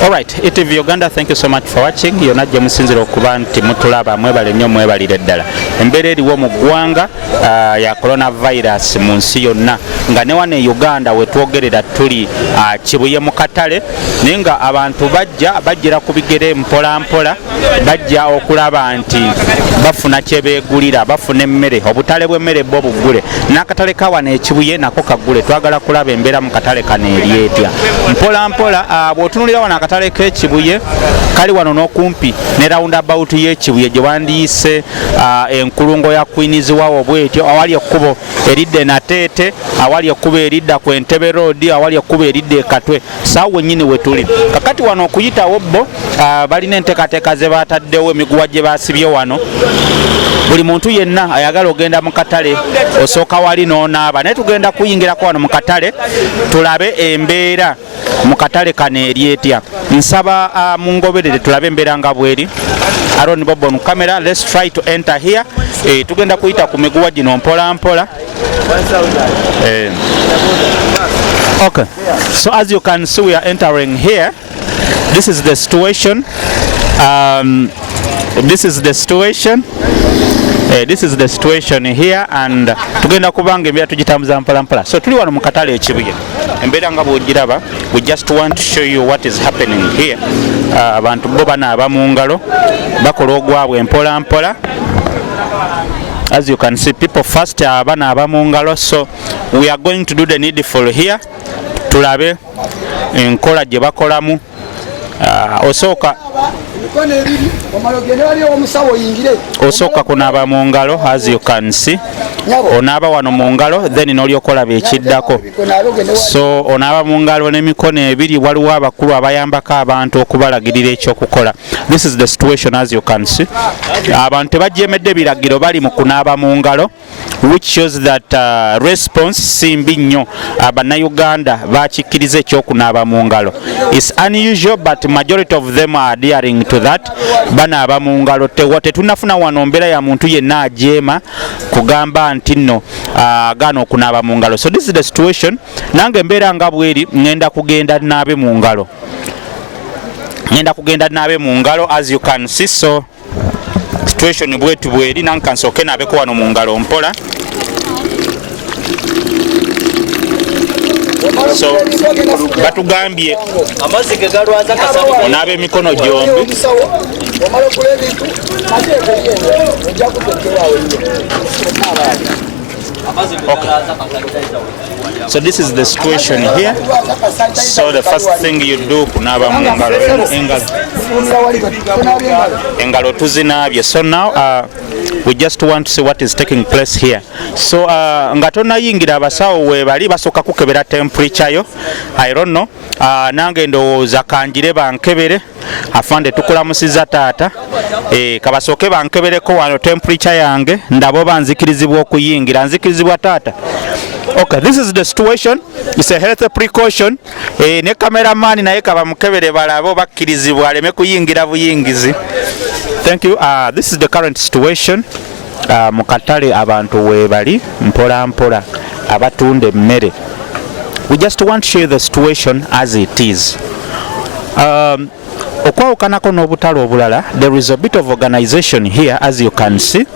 Alright, ETV Uganda, thank you so much for watching. Yona gye musinzira okuba nti mutulaba mwebale nnyo mwebalire ddala. Embeera eriwo mu ggwanga ya coronavirus mu nsi yonna nga ne wano e Uganda wetwogerera tuli Kibuye mu katale naye nga abantu bajjira ku bigere mpola mpola bajja okulaba nti bafuna kye beegulira, bafuna emmere, obutale bw'emmere bwo buggule. N'akatale ka wano e Kibuye nako kaggule. Twagala kulaba embeera mu katale kano eri etya. Mpola mpola bw'otunuulira wano akatale k'e Kibuye kali wano n'okumpi ne roundabout y'e Kibuye gye wandiise enkulungo ya Queens waawo bwetyo, awali ekkubo eridde Nateete, awali ekkubo eridda ku Entebbe Road, awali ekkubo eridde e Katwe. Saawa wennyini we tuli. Kakati wano okuyitawo bo balina enteekateeka ze baataddewo, emiguwa gye baasibye wano. Buli muntu yenna ayagala ogenda mu katale osooka wali n'onaaba. Naye tugenda kuyingirako wano mu katale tulabe embeera mu katale kano eri etya. Nsaba mungoberere tulabe embeera nga bweri. Aaron Bob on camera, let's try to enter here. Tugenda kuyita ku miguwa gino mpola mpola. Okay, so as you can see we are entering here. This is the situation. This is the situation. This is the situation here, and tugenda kubanga embeera tugitambuza mpola mpola. So tuli wano mu katale e Kibuye. Embeera nga bw'ogiraba, we just want to show you what is happening here. Abantu bo banaaba mu ngalo bakola ogwabwe mpola mpola. As you can see, people first banaaba mu ngalo. So we are going to do the needful here. Tulabe enkola gye bakolamu. Osooka kunaaba mu ngalo, as you can see. Onaaba wano mu ngalo, then n'olyoka olaba ekiddako. So onaaba mu ngalo n'emikono ebiri. Waliwo abakulu abayambako abantu okubalagirira ekyokukola. This is the situation as you can see. Abantu tebajeemedde biragiro bali mu kunaaba mu ngalo, which shows that response simbi nnyo. Bannayuganda bakikkiriza ekyokunaaba mu ngalo. It's unusual but majority of them are adhering to that. Banaaba mu ngalo. Tetunafuna wano mbeera ya muntu yenna ajeema kugamba nti nno gaana okunaaba mu ngalo. So this is the situation. Nange embeera nga bweri ngenda kugenda naabe mu ngalo. As you can see. So situation bwetu bweri nange kansooke naabeko wano mu ngalo mpola. So batugambye onaabe emikono gyombi. Okay. So this is the situation here. So the first thing you do kunaaba mu engalo tuzinaabye. So now we just want to see what is taking place here. So nga tonayingira abasawo webali basooka kukebera temperature yo. I don't know. Nange ndowooza kanjire bankebere. Afande tukulamusiza taata. Kabasooke bankebereko wano temperature yange ndabo banzikirizibwa okuyingira. Nzikirizibwa taata. Okay, this is the situation. It's a health precaution. Ne cameraman naye kaba mukebere balabo bakkirizibwa aleme kuyingira buyingizi. Thank you. This is the current situation. Mu katale abantu webali mpola mpola abatunda emmere. We just want to show you the situation as it is. Okwawukanako n'obutale obulala, there is a bit of organization here as you can see.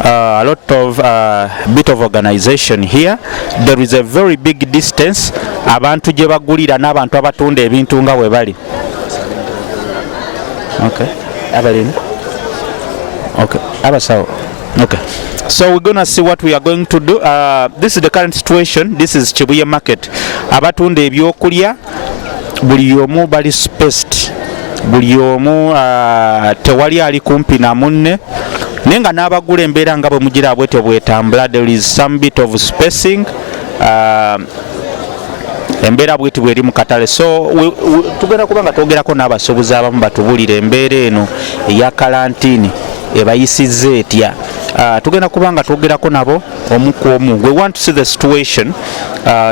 A lot of bit of organization here. There is a very big distance abantu gye bagulira n'abantu abatunda ebintu nga webali. Okay. Abalina. Okay. Abasawo. Okay. So we're going to see what we are going to do. This is the current situation. This is Kibuye market. Abatunda ebyokulya buli omu bali spaced. Buli omu tewali ali kumpi na munne. Nenga n'abagula embeera nga bwe mugira bwetyo bwetambula. There is some bit of spacing. Embeera bweti bweri mu katale. So tugenda kuba nga twogerako n'abasuubuzi abamu batubulira embeera eno eya kalantini ebayisizza etya. Tugenda kuba nga twogerako nabo omu ku omu. We want to see the situation.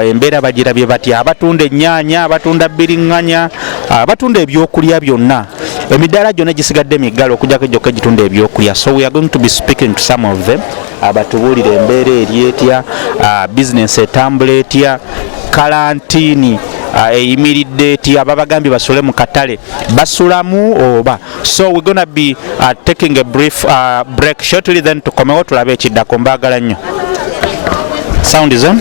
Embeera bagirabye batya. Abatunda ennyaanya, abatunda bbiriŋŋanya, abatunda ebyokulya byonna. Emidaala gyonna gisigadde miggalo okujjako gyokka egitunda ebyokulya. So we are going to be speaking to some of them. Batubuulira embeera eri etya, business etambula etya, kalantini eyimiridde ti ababagambye basule mu katale basulamu oba. So we're gonna be taking a brief break shortly, then tukomewo tulabe ekiddako. Mbaagala nnyo. Sound is on.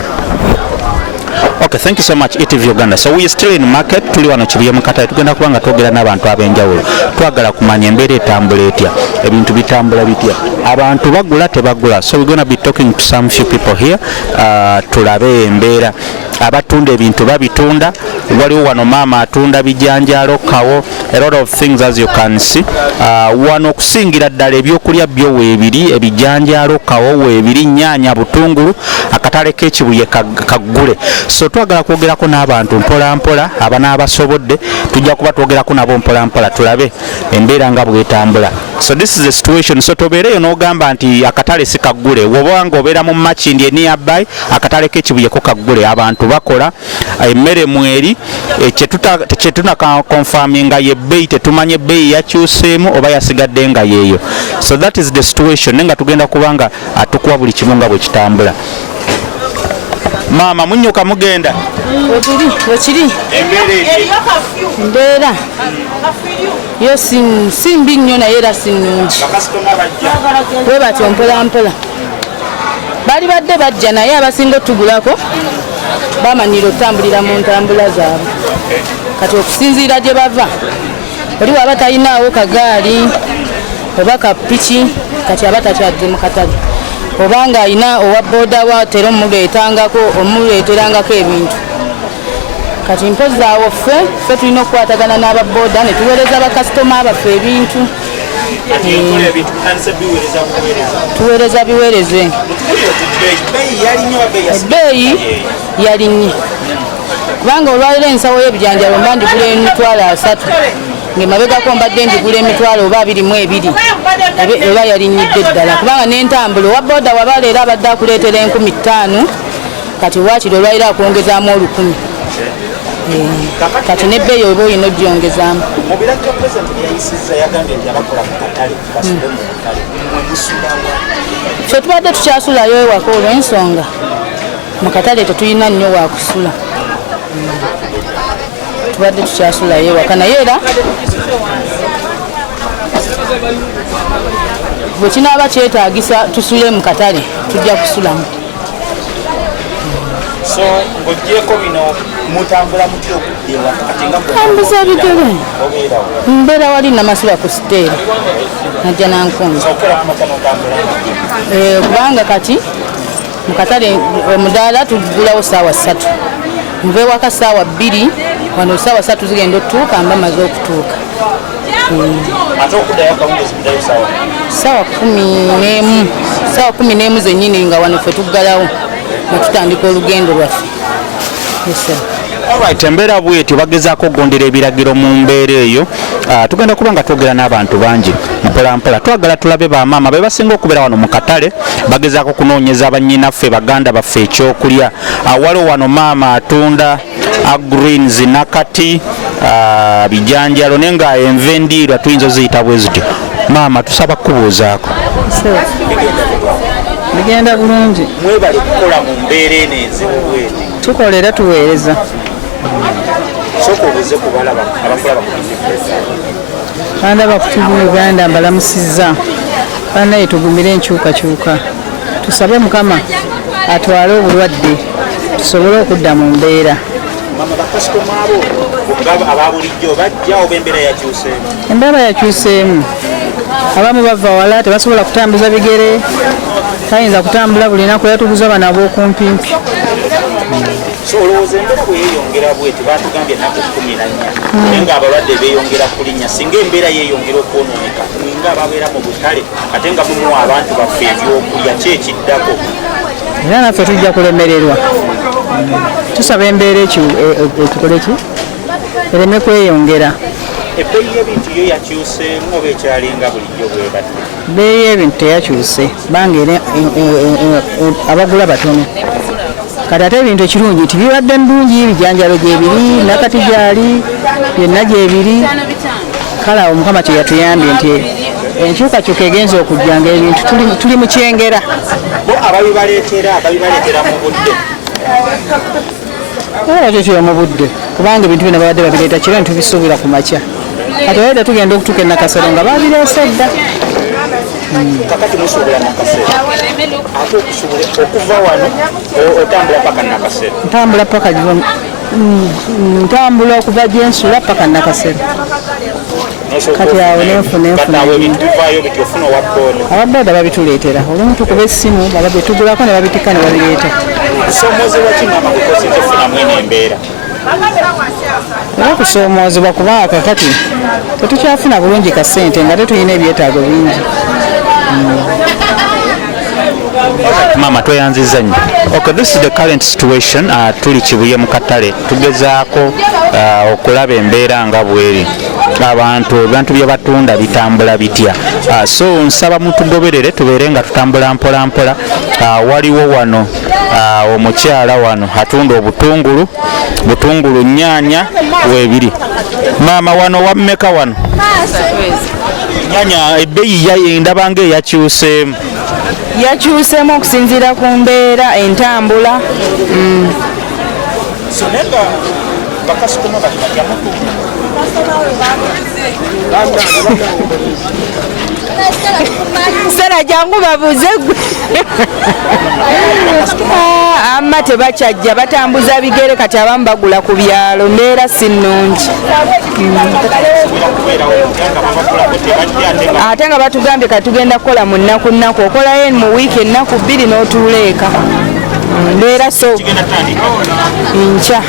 Okay, thank you so much ETV Uganda. So we are still in market, tuli wano Kibuye mu katale, tugenda kubanga twogera n'abantu ab'enjawulo. Twagala kumanya embeera etambula etya, ebintu bitambula bitya, abantu bagula tebagula. So we're gonna be talking to some few people here, tulabe embeera. Abatunda ebintu babitunda, waliwo wano maama atunda bijanjaalo, kawo, a lot of things as you can see. Wano okusingira ddala ebyokulya byo weebiri, ebijanjaalo, kawo weebiri, nnyaanya, butungulu, akatale k'Ekibuye kaggule. So twagala kwogerako n'abantu mpola mpola, abanaabasobodde tujja kuba twogerako nabo mpola mpola tulabe embeera nga bwetambula. So this is the situation. So tobeereyo n'ogamba nti akatale si kaggule, wobanga obeera mu Makindye nearby, akatale k'Ekibuye ko kaggule. Abantu bakola emmere mweri, kyetunaka confirminga ye bbeeyi, tetumanye bbeeyi yakyuseemu oba yasigadde nga yeeyo. So that is the situation, nenga tugenda kubanga atukuwa buli kimu nga bwe kitambula. Maama munnyuka mugenda wekiri embeera yo simbi nnyo naye era si nnungi bwe batyo mpola mpola. Bali badde bajja naye abasinga otugulako bamanyiira otambulira mu ntambula zaabwe. Kati okusinziira gye bava, oli waba talinaawo kagaali oba kapiki, kati aba takyadde mu katale. Obanga alina owa boda watera omuleeterangako ebintu. Kati mpozi awo ffe tulina okukwatagana n'ababoda ne tuweereza bakasitoma baffe ebintu. Tuweereza biweereze. Ebbeeyi yalinnye. Kubanga olwaliro ensawo y'ebijanjalo mba ndigula emitwalo 3. Ng'emabegako mbadde ndigula emitwalo oba 22. Eba yalinnyiddde ddala. Kubanga n'entambula owa boda waba leero abadde akuleetera 5,000. Kati waakiri olwaliro akwongezaamu 1,000. Kati n'ebbeeyi oba olina ogyongezaamu. Ffe tubadde tukyasulayo ewaka olw'ensonga mu katale tetulina nnyo wakusula. Tubadde tukyasulayo ewaka naye era bwe kinaaba kyetaagisa tusule mu katale tujja kusulamu. So ng'oggyeko bino mutambula mutya okudde ewaka? Tambuza bigere. Mbeera wali namasula ku siteeri najja nankunza. Kubanga kati mu katale omudaala tugulawo ssaawa 3. Nva ewaka ssaawa 2, wano ssaawa 3 zigenda otutuuka mba maze okutuuka. Ate okuddayo akawungeezi muddayo ssaawa 11. Ssaawa 11 zennyini nga wano ffe tuggalawo ne tutandika olugendo lwaffe. Alright, embeera bwetyo bagezaako okugondera ebiragiro mu mbeera eyo. Tugenda kuba nga twogera n'abantu bangi mpola mpola. Twagala tulabe bamaama be basinga okubeera wano mu katale bagezaako kunoonyeza bannyinaffe baganda baffe ekyokulya. Waliwo wano maama atunda greens nakati bijanjalo naye nga enva endiirwa tuyinza oziyita bwe zityo. Maama tusaba kubuuzaako. Bigenda bulungi. Mwebale kukola mu mbeera eno enzibu bweti. Tukola era tuweereza. Soko obuze kubalaba abakola Banda bakutubu Uganda mbalamusizza. Banda yetugumire enkyukakyuka. Tusabe Mukama atwale obulwadde tusobole okudda mu mbeera. Mama bakasitoma abo ababulijjo bajja oba embeera yakyuseemu? Embeera yakyuseemu. Abamu bava wala tebasobola kutambuza bigere. Tayinza kutambula buli naku yatuguza bana ab'okumpimpi. So olowooza embeera bwe yeeyongera bweti batugambye ennaku 14 naye nga abalwadde beeyongera kulinnya singa embeera yeeyongera okwonooneka mwinga ababeera mu butale ate nga mumuwa abantu baffe ebyokulya ki ekiddako? Era naffe tujja kulemererwa. Tusaba embeera ekikole ki ereme kweyongera. Ebbeeyi y'ebintu yo yakyuseemu oba ekyalinga bulijjo bwebadde? Ebbeeyi y'ebintu teyakyuse banga abagula batono. Kati ate ebintu ekirungi nti bibadde bulungi, bijanjalo gyebiri, nakati gyali byonna gyebiri. Kale awo Mukama kye yatuyambye nti enkyukakyuka egenza okujja nga ebintu tuli mu kyengera. Bo ababibaleetera mu budde Tetyo mu budde kubanga ebintu bino babadde babireeta kiro ne tubisuubira ku makya kati oleda tugenda okutuuka e Nakasero nga babireese dda. Kakati musuubira Nakasero ate okuva wano otambula paka Nakasero? Ntambula okuva gye nsula paka Nakasero. Kati awo nenfuna ababooda babituleetera olumu tukuba essimu baba betugulako ne babitika ne babireeta. Okusoomozebwa kubanga kakati tetukyafuna bulungi ka ssente nga tetulina ebyetaago bingi. Mama tweyanziza nnyo. Okay, this is the current situation. Tuli Kibuye mu katale tugezaako okulaba embeera nga bweri. Abantu bye batunda bitambula bitya. So nsaba mutugoberere tubeere nga tutambula mpola mpola. Waliwo wano omukyala wano atunda butungulu nnyaanya weebiri. Mama wano wammeka wano? Nnyaanya ebbeeyi ndaba nga eyakyuseemu. Yakyuseemu okusinziira ku mbeera entambula. So nenga bakasitoma bali batyamutu. Sara jangu babuze gwe. Amma tebakyajja batambuza bigere kati abamu bagula ku byalo mbeera si nnungi. Ate nga batugambye katugenda kukola mu nnaku okolayo mu wiiki ennaku 2 n'otuula eka. Mbeera so nkya.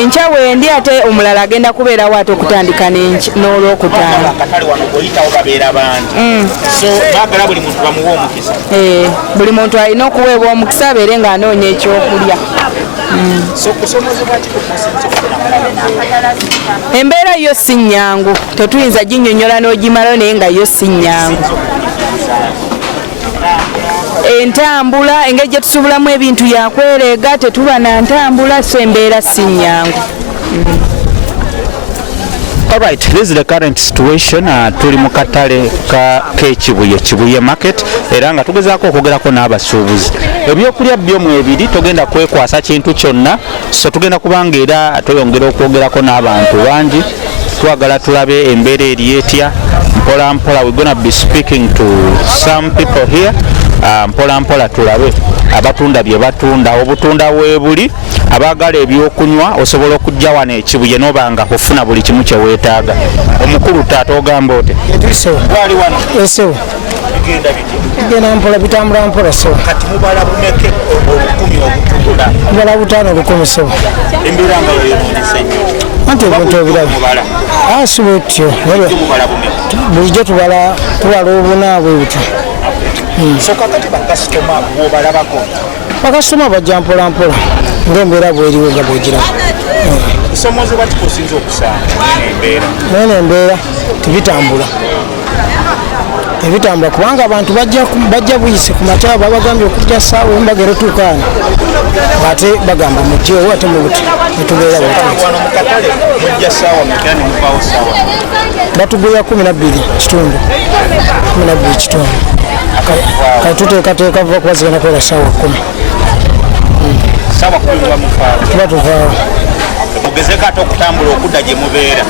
Enkya wendi ate omulala agenda kubeerawo ate okutandika n'olwokutaano. Buli muntu alina okuweebwa omukisa abeere ng'anoonya ekyokulya. Embeera yo si nnyangu tetuyinza ginnyonnyola n'ogimalayo naye nga yo si nnyangu. Entambula engeri gye tusuubulamu ebintu yakwereega tetuba na ntambula so embeera si nnyangu. Alright, this is the current situation. Tuli mu katale Kibuye market era nga tugezaako okwogerako n'abasuubuzi. Ebyokulya byomu ebiri togenda kwekwasa kintu kyonna, so tugenda kubanga era tweyongera okwogerako n'abantu bangi. Twagala tulabe embeera eri etya mpola mpola. We're gonna be speaking to some people here. Mpola mpola tulabe abatunda bye batunda, obutunda weebuli, abaagala ebyokunywa osobola okujja wano e Kibuye n'obanga ofuna buli kimu kye weetaaga. Omukulu taata ogamba ote? Gwali wano? Esewo. Genda mpola bitambula mpola sewo. Kati mubala bumeke obukumi obutunda? Mubala butaano lukumi sewo. Embeera nga yeyonoonese nnyo. Anti ebintu ebirala. Si bwetyo. Bulijjo tubala obuna bwe butyo. So kakati bakasitoma bw'obalabako? Bakasitoma bajja mpola mpola ng'embeera bw'eriwo nga bw'ogiraba. Kusomozebwa kikusinza okusanga mwene embeera tebitambula kubanga abantu bajja buyise ku makya babagambye okujja ssaawa emu bagenda otuukaana ate bagamba mujjewo ate mubuti netubeera wano mu katale mujja ssaawa meka ne muvaawo ssaawa? Batugulira 12 kitundu. Kati tuteekateeka vuba kuba zigenda kubeera ssaawa 10. Ssaawa 10 muvaawo? Tuba tuvaawo. Mugezeko ate okutambula okudda gye mubeera?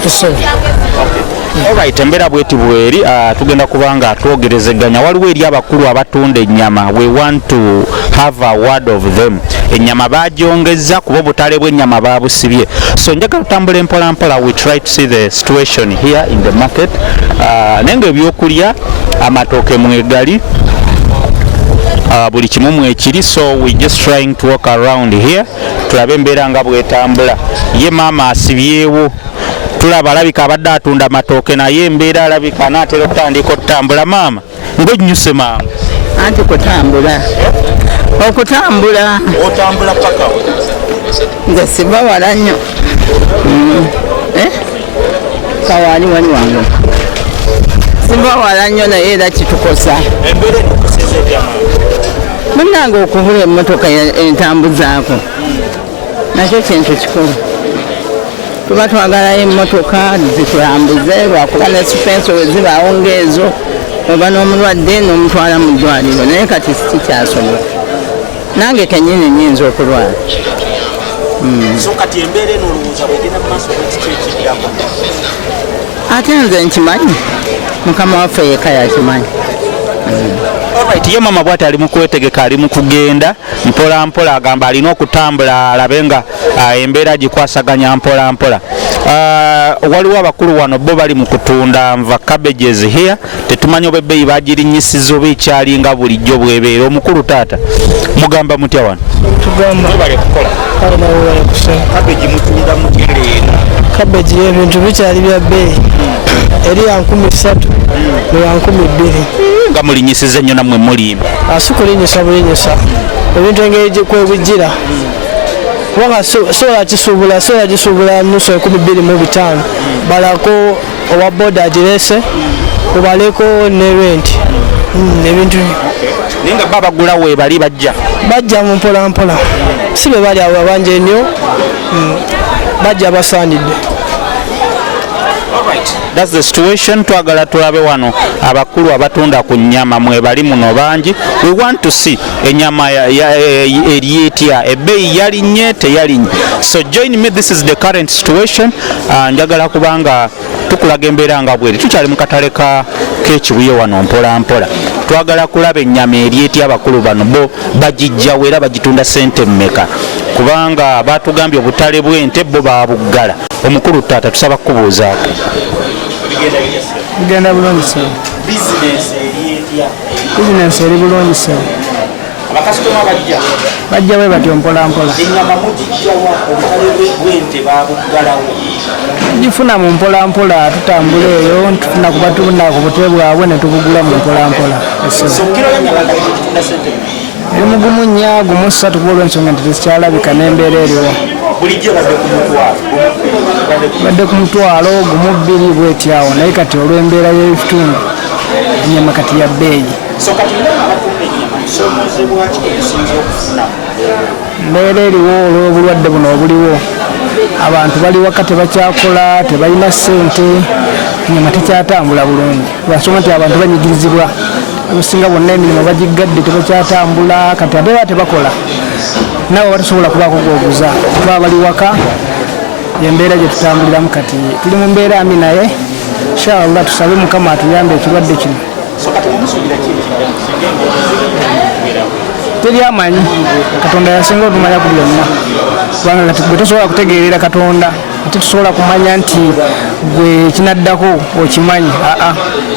Alright, embeera bweti bweri. Tugenda kubanga twogerezeganya. Waliwo eri abakulu abatunda ennyama. We want to have a word of them. Ennyama bagyongeza kuba obutale bw'ennyama babusibye. So njagala tutambule mpola mpola. We try to see the situation here in the market. Nenga ebyokulya amatooke mwegali, buli kimu mwekiri. So we just trying to walk around here tulabe embeera nga bwetambula. Ye maama asibyewo, tulaba alabika abadde atunda amatooke naye embeera alabika anaatera okutandika okutambula. Maama ng'ojnyuse maama? Anti kutambula otambula paka nze siba wala nnyo. Kawaani wani wange siba wala nnyo naye era kitukosa. Embeera ekukoseeza etya maama? Munnange okubula emmotoka entambuzaako nakyo kintu kikulu. Tuba twagalayo emmotoka zitulambuze lwakuba ne suspense we zibaawo ng'ezo oba n'omulwadde n'omutwala mu ddwaliro naye kati sikikyasoboka. nange kenyini nyinza okulwala. So kati Embere n'olowooza bwegenda mu maaso bwekikyekirirako ate nze nkimanyi mukama waffe yekka yakimanyi. Alright, ye mama bwati ali mu kwetegeka, ali mu kugenda mpola mpola, agamba alina okutambula alabe nga embeera gikwasaganya mpola mpola. Waliwo abakulu wano bo bali mu kutunda nva cabbages here, tetumanyi oba ebbeeyi bagirinyisiza oba ekyalinga bulijjo bwebeera. Omukulu taata mugamba mutya wano? Tugamba bali kukola cabbage mutunda mutya leero? cabbage ebintu bikyali bya bbeeyi, eri ya 1300 ne ya 1200. Nga mulinyisiza nnyo nammwe mulimba? Sikulinyisa bulinyisa ebintu engeri kwebijjira kubanga sola gisuubula nusu 12,500 balako owa boda agirese obaleko ne rent ebintu naye nga baba bagula weebali bajja mu mpolampola, si be bali abo abanja ennyo, bajja basaanidde. That's the situation. Twagala tulabe wano abakulu abatunda ku nnyama mwebali muno bangi. We want to see ennyama erietya, ebbeeyi yalinnye teyalinye. So join me, this is the current situation. Njagala kubanga tukulaga embeera nga bweri, tukyali mu katale k'ekibuye wano mpola mpola. Twagala kulaba ennyama erietya abakulu bano bo bagijjawo era bagitunda ssente mmeka, kubanga batugambye obutale bw'ente bo babuggala. Omukulu taata tusaba kubuuzaako. Bigenda bulungi sawa. Bizinesi eri bulungi sawa. Abakasitoma bajja bwe batyo mpola mpola. Ennyama mugijjawa obutale bw'ente babuggalawo? Tugifuna mu mpola mpola, tutambula eyo tufuna kuba tubuna ku butebe bwabwe ne tubugula mu mpola mpola. Eri mugumu nnya gumu 3 kuba olw'ensonga nti tezikyalabika n'embeera eriwo. Bulijjo badde ku mutwalo gumu 2 bwetyawo, naye kati olw'embeera y'ebitundu ennyama kati ya bbeeyi. Mbeera eriwo olw'obulwadde buno obuliwo, abantu bali waka tebakyakola, tebalina ssente, ennyama tekyatambula bulungi lwasonga nti abantu banyigirizibwa, abasinga bonna emirimu bagiggadde tebakyatambula, kati ate baba tebakola nabo batasobola kubaako gwoguza, baba bali waka. Embeera gye tutambuliramu kati tuli mu mbeera mbi, naye inshallah tusabe mukama atuyambe ekirwadde kino. Teri amanyi, Katonda yasinga otumanya ku byonna, kubanga kati gwe tosobola kutegeerera Katonda ate tusobola kumanya nti gwe kinaddako okimanyi.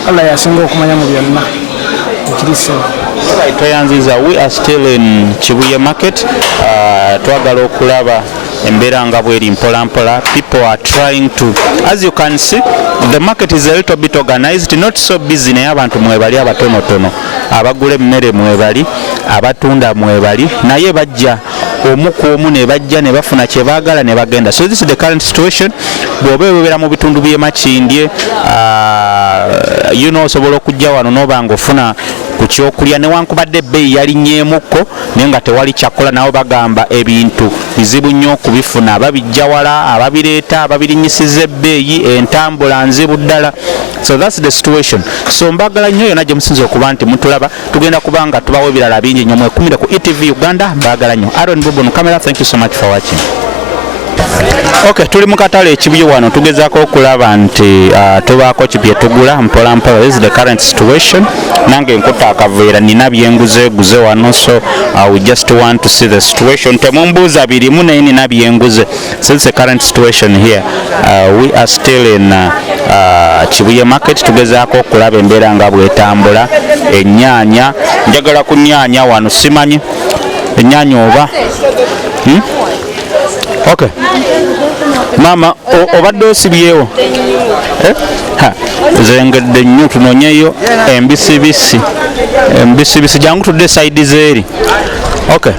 Allah yasinga okumanya mu byonna ekirisa. Toyanziza, we are still in Kibuye market. Twagala okulaba embeera nga bweri mpola mpola. People are trying to, as you can see, the market is a little bit organized, not so busy, naye abantu mwebali abatonotono, abagula emmere mwebali, abatunda mwebali, naye bajja omu ku omu ne bajja ne bafuna kye baagala ne bagenda. So this is the current situation. Bw'oba obeera mu bitundu by'e Makindye, osobola okujja wano n'oba ng'ofuna ku kyokulya newankubadde ebbeeyi yalinnyeemukko naye nga tewali kyakola, nabo bagamba ebintu bizibu nnyo okubifuna, babijja wala, ababireeta ababirinyisiza ebbeeyi, entambula nzibu ddala. So that's the situation. So mbagala nnyo yonna gye musinza okuba nti mutulaba, tugenda kubanga tubawo ebirala bingi nnyo. Mwekumire ku ETV Uganda, mbagala nnyo. Aaron Bobo no camera, thank you so much for watching. Okay, tuli mu katale ekibuye wano tugezaako okulaba nti tubaako kibye tugula mpola mpola. This is the current situation. Nange nkuta akaveera nina byenguze wano, so we just want to see the situation. Temumbuuza birimu naye nina byenguze. So this is the current situation here. We are still in Kibuye market, tugezaako okulaba embeera nga bwetambula. Ennyaanya, njagala ku nnyaanya wano, simanyi ennyaanya oba okay. Mama, obadde osibyewo? Zengedde nnyo, tunoonyeyo embisibisi. Jangu tudde side zeeri. Okay.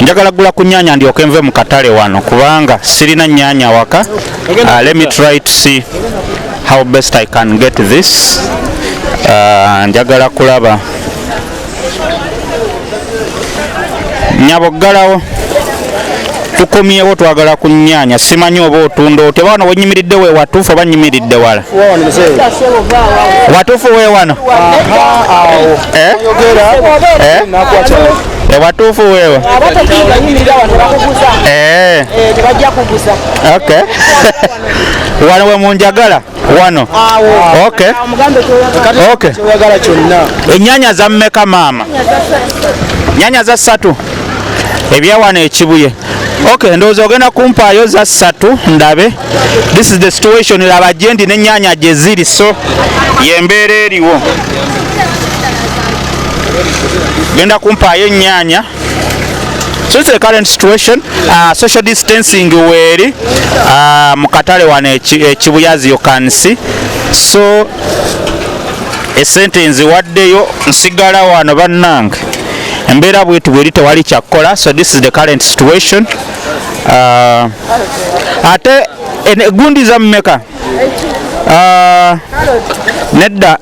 Njagala gula ku nnyaanya ndyoke nve mu katale wano kubanga sirina nnyaanya waka. Let me try to see how best I can get this. Njagala kulaba nyaboggalawo tukomyewo, twagala ku nnyaanya. Simanyi oba otunda otya wano wenyimiridde we watuufu oba nyimiridde wala? Watuufu we wano? Ewatuufu weewe. Tebajja kuguza. Okay. Wano we munjagala wano. Okay. Okay. Ennyaanya za mmeka maama? Nnyaanya za 3. Ebya wano ekibuye. Okay, ndowooza ogenda kumpaayo za 3 ndabe. This is the situation. Laba gye ndi n'ennyaanya gye ziri, so y'embeera eriwo. Genda kumpaayo ennyaanya. So it's the current situation. Social distancing weeri mu katale wano ekibuye, as you can see. So esente nziwaddeyo nsigala wano bannange. Embeera bwetu bweri tewali kyakkola. So this is the current situation. Ate gundi za mmeka? Nedda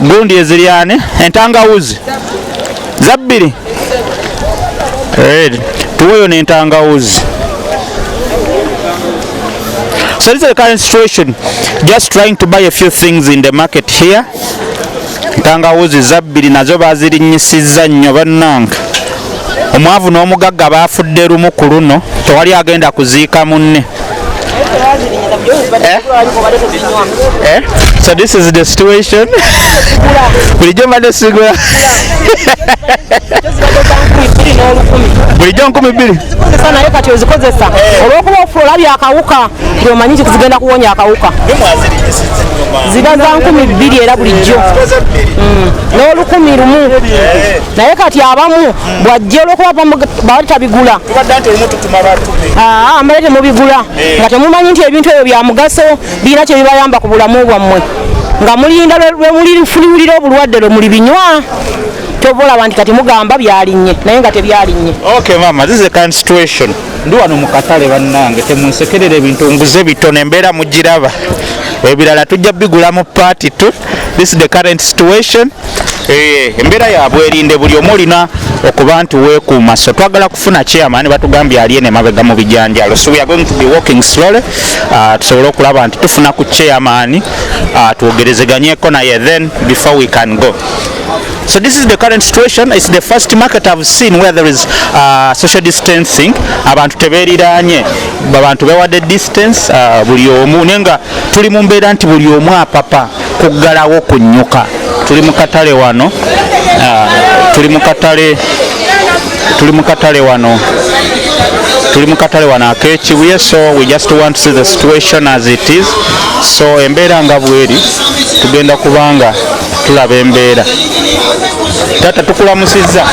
gundi eziriane entangawuzi za 2. Tuweyo n'entangawuzi. So this is the current situation. Just trying to buy a few things in the market here. Entangawuzi za 2 nazo bazirinyisizza nnyo bannange. Omwavu n'omugagga baafudde lumu ku luno, tewali agenda kuziika munne. So this is the situation. Bulijjo mbadde sigula. Bulijjo 12. Naye kati ozikozesa olw'okuba ofulolabya akawuka ng'omanyi nti zigenda kuwonya akawuka. Ziba za 12 era bulijjo. N'1,000. Naye kati abamu bw'ajja olw'okuba bawali tabigula. Mbadde temubigula nga temumanyi nti ebintu ebyo bya mugaso birina kye bibayamba ku bulamu bwammwe. Nga mulinda lwe mulifuliwulira obulwadde lwe muli binywa. Tobola nti kati mugamba byalinnye naye nga tebyalinnye. Okay mama, this is the current situation. Ndi wano mu katale bannange, temunsekerere ebintu nguze bitono, embeera mugiraba. Ebirala tujja bigula mu party tu. This is the current situation. Embeera yaabwe erinde buli omu olina okuba nti weekuuma. So twagala kufuna chairman batugambye ali ene mabega mu bijanjalo. So we are going to be walking slowly. Tusobole okulaba nti tufuna ku chairman twogerezeganyeko naye then before we can go. So this is the current situation. It's the first market I've seen where there is social distancing. Abantu tebeeriranye, abantu bewadde distance, buli omu nenga tuli mu mbeera nti buli omu apapa kuggalawo kunnyuka. Tuli mu katale wano, tuli mu katale wano ak'ekibuye. So we just want to see the situation as it is. So embeera nga bweri tugenda kubanga tulaba embeera. Tata tukulamusizza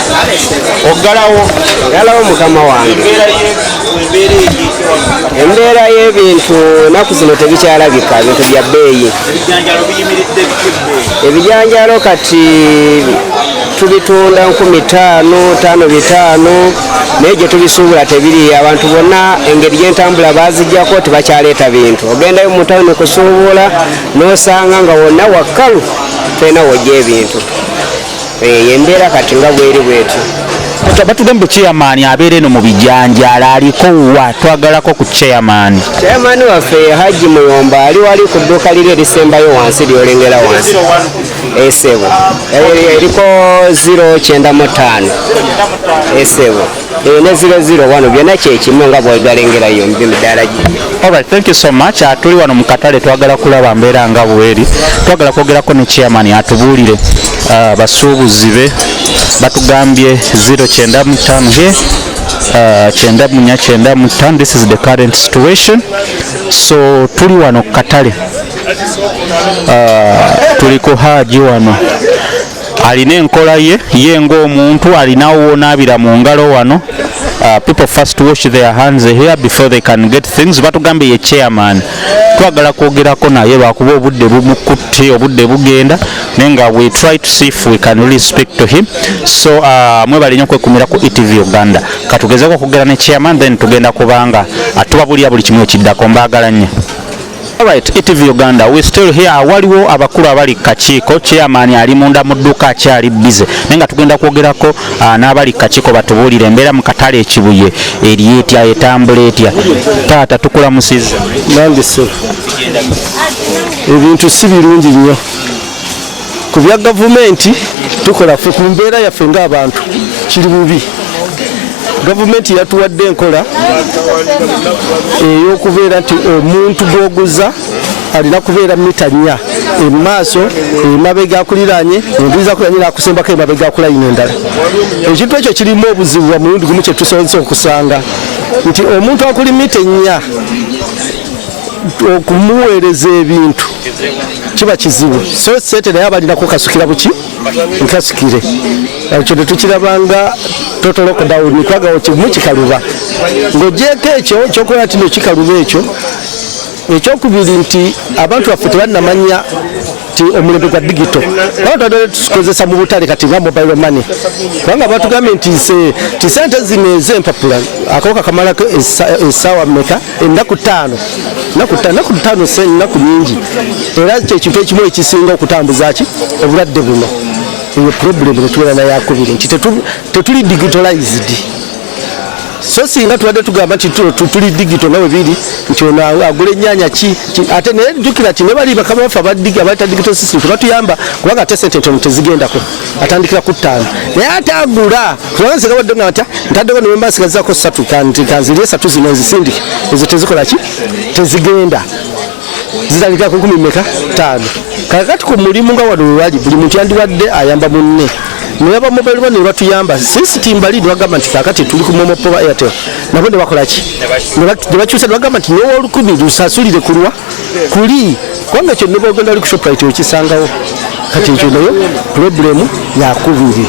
oggalawo mukama wange. Embeera y'ebintu ennaku zino tebikyalabika, bintu bya bbeeyi. Ebijanjalo kati tubitunda 5,500 naye gye tubisuubula tebiri. Abantu bonna engeri gy'entambula baaziggyako tebakyaleeta bintu. Ogendayo mu tawuni kusuubula n'osanga nga wonna wakkalu tolina wojja ebintu. Embeera kati nga bweri bwetyo. Batugambe chairman abeera eno mu bijanjala aliko wa twagalako ku chairman. Chairman waffe Haji Muyomba ali wali ku dduuka liri erisembayo wansi lyolengera wansi. Esebo. Eriko 095. Esebo. Ne 001 byonna kyekimu nga bw'ogalengerayo mu midaala gye. Alright, thank you so much. Tuli wano mu katale twagala kulaba mbeera nga bweri. Twagala kwogerako ne chairman atubuulire basuubuzi be batugambye 095 here 9495. This is the current situation. So tuli wano katale, tuli ku Haji wano alina enkola ye ng'omuntu alinawo naabira mu ngalo wano. People first wash their hands here before they can get things. Batugambye ye chairman twagala kwogerako naye lwakuba obudde bumukutte, obudde bugenda nenga we try to see if we can really speak to him. So mwebali nnyo kwekumira ku ETV Uganda. Katugezeko okugera ne chairman then tugenda kubanga atubabulira buli kimu ekiddako. Mbaagala nnyo. Alright, ETV Uganda, we still here. Waliwo abakulu abali kakiiko, chairman ali munda mu dduuka akyali busy. Nenga tugenda kwogerako n'abali kakiiko batubuulire embeera mu katale ekibuye eri etya, etambula etya. Taata tukulamusizza. Nandise. Ebintu si birungi nnyo. ku bya gavumenti tukola ffe ku mbeera yaffe ng'abantu kiri bubi. Gavumenti yatuwadde enkola ey'okubeera nti omuntu gw'oguza alina kubeera mita 4 emaaso emabega akuliraanye embuuza akuliraanye n'akusembako emabega akulayina endala. Ekintu ekyo kirimu obuzibu bwa mulundi gumu kye tusobozesa okusanga nti omuntu akuli mita 4 okumuweereza ebintu kiba kizibu. So sente naye abalinako kasukira buki nkasukire ekyo tetukirabanga total lockdown kwagawo kimu kikaluba ng'ogyeko ekyo kyokola nti nekikaluba ekyo. Ekyokubiri nti abantu baffe tebannamanya ti omulembe gwa digito abantu badde tukozesa mu butale kati nga mobile money kubanga batugambye nti sente zino ez'empapula akawuka kamalako essaawa mmeka ennaku 5 ennaku nyingi era kyekintu ekimu ekisinga okutambuza ki obulwadde buno. Eyo problemu netubeera nayo yakubiri nti tetuli digitalized. So singa tubadde tugamba nti tuli digito nawe biri nti ono agula ennyaanya ki ate naye jjukira nti ne bali bakama baffe abaleta digito system tebatuyamba kubanga ate sente ntono tezigendako atandikira ku 5 naye ate agula kubanga nze gabadde nga nti ntaddeko ne mbasigazaako 3 kanzirye 3 zino nzisindike ezo tezikola ki tezigenda zitandikira ku 10 mmeka 5 kakati ku mulimu nga wano wewali buli muntu yandiwadde ayamba munne naye aba mobile money batuyamba system bali bagamba nti kakati tuli ku momo power Airtel nabo ne bakola ki ne bakyusa bagamba nti nyowa olukumi lusasulire kulwa kuli kubanga kyo nebo ogenda ali ku Shoprite okisangawo kati ekyo nayo problemu yakubiri.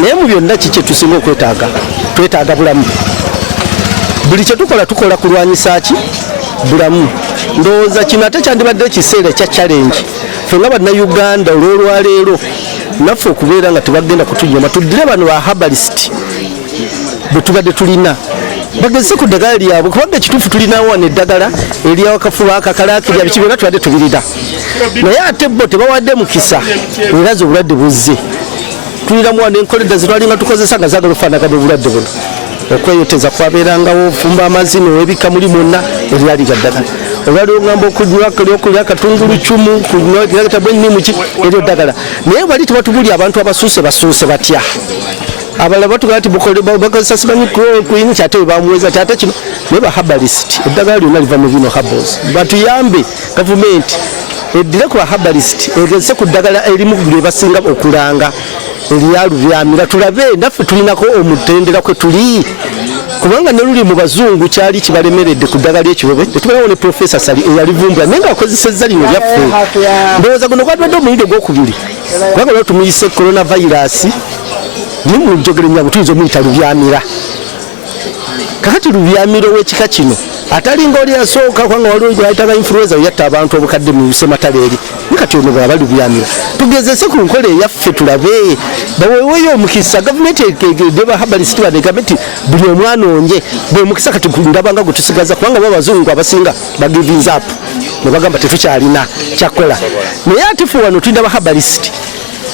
Naye mu byonna kiki tusinga okwetaaga twetaaga bulamu. Buli kye tukola kulwanyisa ki bulamu. Ndowooza kino ate kyandibadde ekiseera ekya challenge ffe nga bannayuganda olwolwaleero naffe okubeera nga tebagenda kutunyoma tuddire bano ba herbalist bwe tubadde tulina bageze ku ddagala lyabwe kubanga ekituufu tulinawo wano eddagala eryawakafuba akakalaakirya biki byonna tubadde tubirina naye ate bo tebawadde mukisa eraza obulwadde buzze tulinamu wano enkoledda zetwalinga tukozesa nga zaagala ofaanagana obulwadde buno okweyoteza kwabeerangawo fumba amazzi nowebika muli mwonna eryali ga ddagala olwaliwo ngamba okulya akatungulu cumu kunywatabwennimuki eryo ddagala naye bali tebatubuli abantu abasuuse basuuse batya abalala batugala ti bakozesa simanyi kuyini kyate webamuweza ti ate kino naye bahabalist eddagala lyonna liva mu bino habos batuyambe gavumenti eddire ku bahabalist egezese ku ddagala erimu lye basinga okulanga eryalubyamira tulabe naffe tulinako omutendera kwe tuli kubanga ne luli mu bazungu kyali kibalemeredde ku ddagala ekibobe tetubeerawo ne profesa sali eyalivumbula naye ngaakozesezza lino lyaffe ndowooza guno gwatubadde omulundi ogwokubiri kubanga lwo tumuyise coronavirus ni mu njogero nyangu tuyinza omuyita lubyamira kakati lubyamira ow'ekika kino atalinga oli asooka kubanga waliwo gwayitaga influenza yatta abantu obukadde mu sematale eri kati ono bwaba lubyamira tugezese ku nkola eyaffe tulabe baweweyo omukisa gavumenti egedde bahabalist banegambe nti buli omwana onje bwe mukisa kati ndabanga gwetusigaza kubanga bo abazungu abasinga bagivins up ne bagamba tetukyalina kyakola naye ate ffe wano tulina bahabalist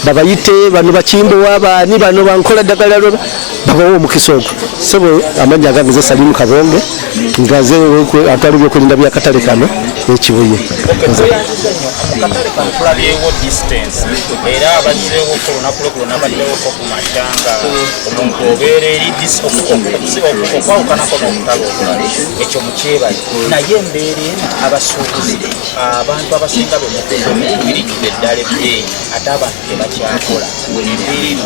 babayite bano bakimbowa abaani bano bankola ddagala lwo babawo omukisa ogwo sebo amanya agange Salimu Kabonge ngaze atali byokulinda byakatale kano ekibuye akatale kano tulabyewo distance era abalirewo kulunakulokulu nabalirewo ku mashanga omuntu obeera eri okwawukanako n'omutalo okulala ekyo mukyebali naye embeera eno abasuubuzi abantu abasinga bemukubirijjira eddala ebbeeyi ate abantu tebakyakola embeera eno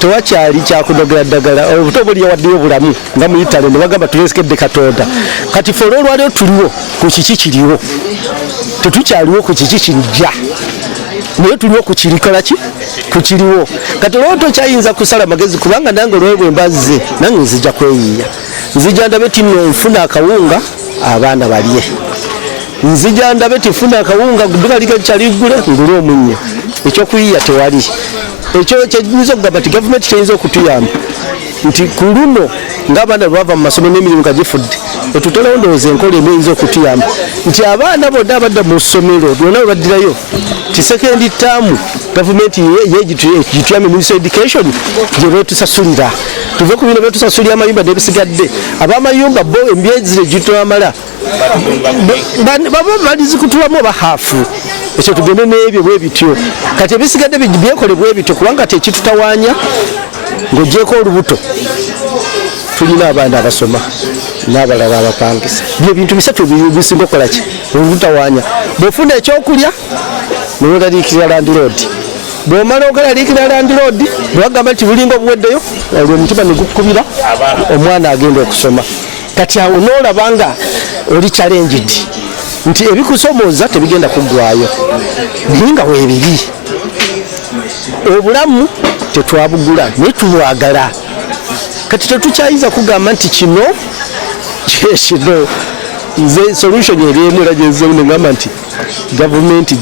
tewakyali kyakunogera ddagala obuto buli yawaddeyo obulamu nga muyitale ne bagamba tulesekedde Katonda kati ffe olwalwaliwo tuliwo ku kiki kiriwo tetukyaliwo ku kiki kirijja naye tuliwo ku kirikola ki ku kiriwo kati olwo tokyayinza kusala magezi kubanga nange olwawe bwe mbazze nange nzijja kweyiiya nzijja ndabe tino nfuna akawunga abaana balye nzijja ndabe tifuna akawunga dduka likakyaliggule ngule omunnyo ekyokuyiiya tewali ekyo kyeyinza okugamba nti gavumenti kyeyinza okutuyamba nti ku luno ng'abaana bwe bava mu masomo n'emirimu nga gifudde etutolawo ndowooza enkola emu eyinza okutuyamba nti abaana bonna abadda mu ssomero bonna bwe baddirayo ti sekendi taamu gavumenti gituyambe ministry education gye betusasulira tuve ku bino betusasulira amayumba n'ebisigadde ab'amayumba bo emyezi gitwamala baba balizikutulamu oba hafu ekyo tugende n'ebyo bwe bityo kati ebisigadde byekole bwe bityo kubanga tekitutawaanya ng'ogyeko olubuto tulina abaana abasoma n'abalala abapangisa bye bintu bisatu bisinga okukola ki olutawaanya bw'ofuna ekyokulya nolaliikirira landiroodi bw'omala ogalaliikirira landiroodi bwewagamba nti bulinga obuweddeyo olwo omutima ne gukubira omwana agenda okusoma kati awo n'olaba nga oli challenged nti ebikusomooza tebigenda kuggwayo naye nga weebiri obulamu tetwabugula naye tubwagala kati tetukyayiza kugamba nti kino nze solution eri emu era gyenzeemu negamba nti gavumenti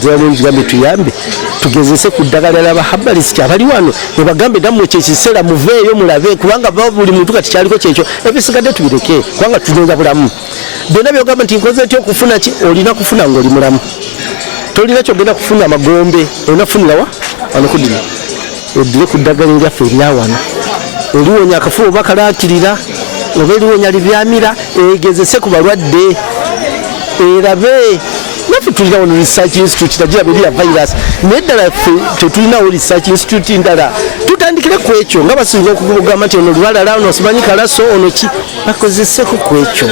zambe tuyambe tugezese ku ddagala ly'abahabarisiti abali wano ebagambe nammwe ekyo ekiseera muveeyo mulabe kubanga buli muntu kati kyaliko kyekyo ebisigadde tubireke kubanga tunoonya bulamu byonna byogamba nti nkoze ntya okufuna ki olina kufuna ng'oli mulamu tolina kyogenda kufuna amagombe olina kufunirawa wano kudini oddire ku ddagala eryaffe eryawano oliwonya akafuba oba kalaakirira oba eliwonya libyamira egezese ku balwadde erabe naffe tulina wano research institute nagira beriya virus naye ddala ffe tetulinawo research institute ndala tutandikire ku ekyo nga basinga okugamba nti ono lubalala ono simanyi kalaso ono ki bakozeseko ku ekyo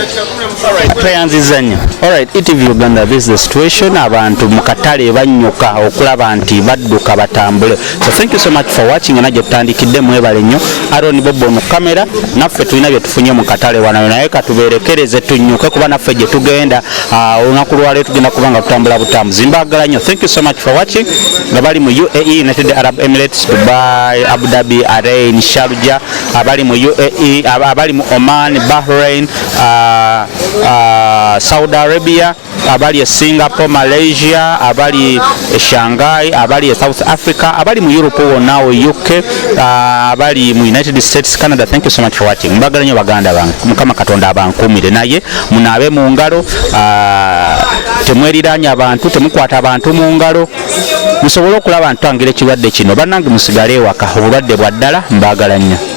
tweyanziza nnyo. Alright, ETV Uganda, this is the situation. Abantu mu katale banyuka okulaba nti badduka batambule. So thank you so much for watching. Naje tutandikidde mwebale nnyo. Aaron Bobo mu kamera naffe tulina bye tufunye mu katale wano naye katuberekereze tunyuke kuba naffe gye tugenda olunaku lwaleero tugenda kubanga tutambula butambuzi. Mbagala nnyo. Thank you so much for watching. Nga bali mu UAE, United Arab Emirates, Dubai, Abu Dhabi, Bahrain, Sharjah, abali mu UAE, abali mu Oman, Bahrain, Saudi Arabia, abali Singapore, Malaysia, abali Shanghai, abali South Africa, abali mu Europe wonna UK, abali mu United States, Canada. Thank you so much for watching. Mbagala nnyo baganda bange. Mukama Katonda abankuumire naye munaabe mu ngalo, temweriranya abantu, temukwata abantu mu ngalo. Musobole okulaba ntangira ekirwadde kino bannange musigale ewaka obulwadde bwa ddala. Mbagala nnyo.